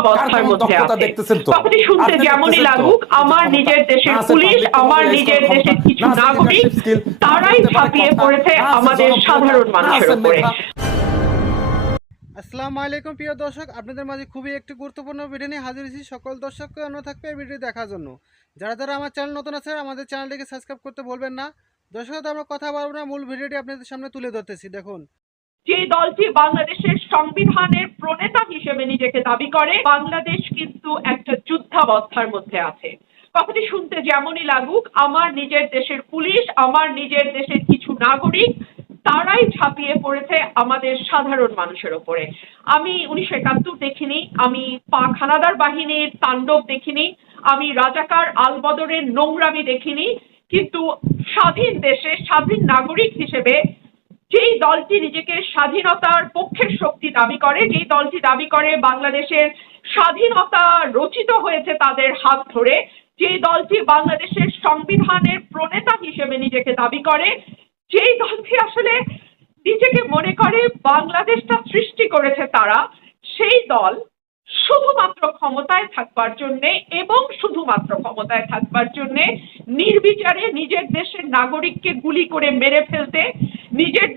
অবস্থার মধ্যে আছে? কথাটি শুনতে যেমনই লাগুক আমার নিজের দেশের পুলিশ আমার নিজের দেশের কিছু নাগরিক leadership skill, না তারাই আছে পড়েছে আমাদের সাধারণ মানুষের উপরে। আসসালামু আলাইকুম প্রিয় দর্শক। আপনাদের মাঝে খুবই একটি গুরুত্বপূর্ণ ভিডিও নিয়ে হাজির হয়েছি। সকল দর্শককে অনুরোধ থাকবে এই ভিডিও দেখার জন্য। যারা যারা আমার চ্যানেল নতুন আছে আমাদের চ্যানেলটিকে সাবস্ক্রাইব করতে বলবেন না। দর্শক আমরা কথা বলব না মূল ভিডিওটি আপনাদের সামনে তুলে ধরতেছি। দেখুন যে দলটি বাংলাদেশের সংবিধানের প্রণেতা হিসেবে নিজেকে দাবি করে, বাংলাদেশ কিন্তু একটা যুদ্ধাবস্থার মধ্যে আছে। কথাটি শুনতে যেমনই লাগুক, আমার নিজের দেশের পুলিশ, আমার নিজের দেশের কিছু নাগরিক, তারাই ঝাঁপিয়ে পড়েছে আমাদের সাধারণ মানুষের ওপরে। আমি উনিশশো একাত্তর দেখিনি, আমি পাক হানাদার বাহিনীর তাণ্ডব দেখিনি, আমি রাজাকার আলবদরের নোংরামি দেখিনি, কিন্তু স্বাধীন দেশে স্বাধীন নাগরিক হিসেবে যেই দলটি নিজেকে স্বাধীনতার পক্ষের শক্তি দাবি করে, যেই দলটি দাবি করে বাংলাদেশের স্বাধীনতা রচিত হয়েছে তাদের হাত ধরে, যেই দলটি বাংলাদেশের সংবিধানের প্রণেতা হিসেবে নিজেকে দাবি করে, যেই দলটি আসলে নিজেকে মনে করে বাংলাদেশটা সৃষ্টি করেছে তারা, সেই দল শুধুমাত্র ক্ষমতায় থাকবার জন্যে এবং শুধুমাত্র ক্ষমতায় থাকবার জন্যে নির্বিচারে নিজের দেশের নাগরিককে গুলি করে মেরে ফেলতে নিজের